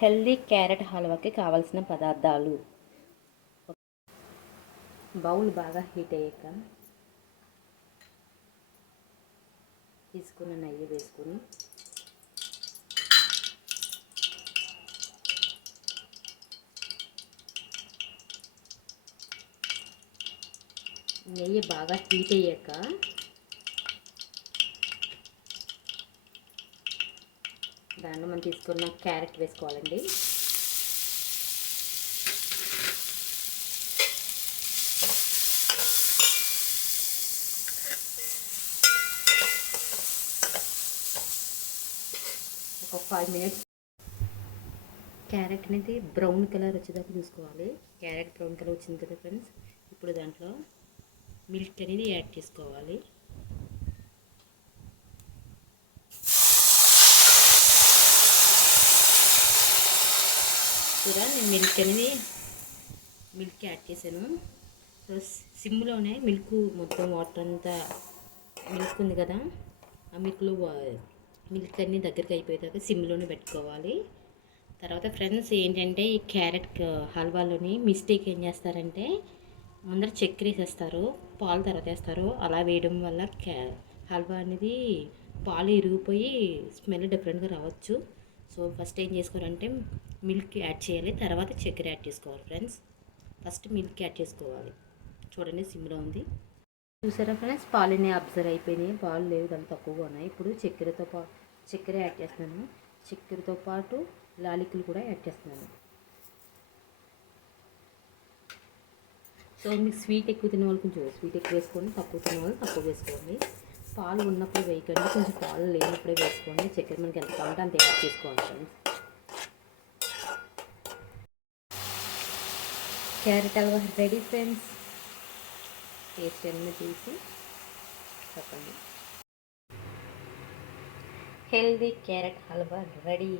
Healthy carrot హల్వాకి కావాల్సిన పదార్థాలు: bowl బాగా హీట్ అయ్యాక తీసుకున్న నెయ్యి వేసుకొని నెయ్యి బాగా హీట్ అయ్యాక దాంట్లో మనం తీసుకున్న క్యారెట్ వేసుకోవాలండి. ఒక 5 మినిట్స్ క్యారెట్ అనేది బ్రౌన్ కలర్ వచ్చేదాకా చూసుకోవాలి. క్యారెట్ బ్రౌన్ కలర్ వచ్చింది కదా ఫ్రెండ్స్, ఇప్పుడు దాంట్లో మిల్క్ అనేది యాడ్ చేసుకోవాలి. కూడా నేను మిల్క్ యాడ్ చేశాను. సిమ్లోనే మిల్క్ మొత్తం వాటర్ అంతా మిల్క్ ఉంది కదా, ఆ మిల్క్ అన్నీ దగ్గరికి అయిపోయేదాకా సిమ్లోనే పెట్టుకోవాలి. తర్వాత ఫ్రెండ్స్ ఏంటంటే, ఈ క్యారెట్ హల్వాలోని మిస్టేక్ ఏం చేస్తారంటే, ముందర చక్కెర వేసేస్తారు, పాలు తర్వాత వేస్తారు. అలా వేయడం వల్ల హల్వా అనేది పాలు ఇరిగిపోయి స్మెల్ డిఫరెంట్గా రావచ్చు. సో ఫస్ట్ ఏం చేసుకోవాలంటే మిల్క్ యాడ్ చేయాలి, తర్వాత చక్కెర యాడ్ చేసుకోవాలి ఫ్రెండ్స్. ఫస్ట్ మిల్క్ యాడ్ చేసుకోవాలి. చూడండి సిమ్లో ఉంది, చూసారా ఫ్రెండ్స్, పాలుని అబ్జర్వ్ అయిపోయినాయి, పాలు లేవు, దాన్ని తక్కువగా ఉన్నాయి. ఇప్పుడు చక్కెర యాడ్ చేస్తున్నాను. చక్కెరతో పాటు లాలికలు కూడా యాడ్ చేస్తున్నాను. సో మీకు స్వీట్ ఎక్కువ తినే వాళ్ళు కొంచెం స్వీట్ ఎక్కువ వేసుకోండి, తక్కువ తినే వాళ్ళు తక్కువ వేసుకోండి. పాలు ఉన్నప్పుడు వేయకండి, కొంచెం పాలు లేనప్పుడే వేసుకోండి. చక్కెర మనకి ఎంత కావాలంటే అంత యాడ్ చేసుకోవాలి friends. Carrot halwa ready friends. Taste అన్నీ చూసి చెప్పండి. Healthy carrot halwa ready.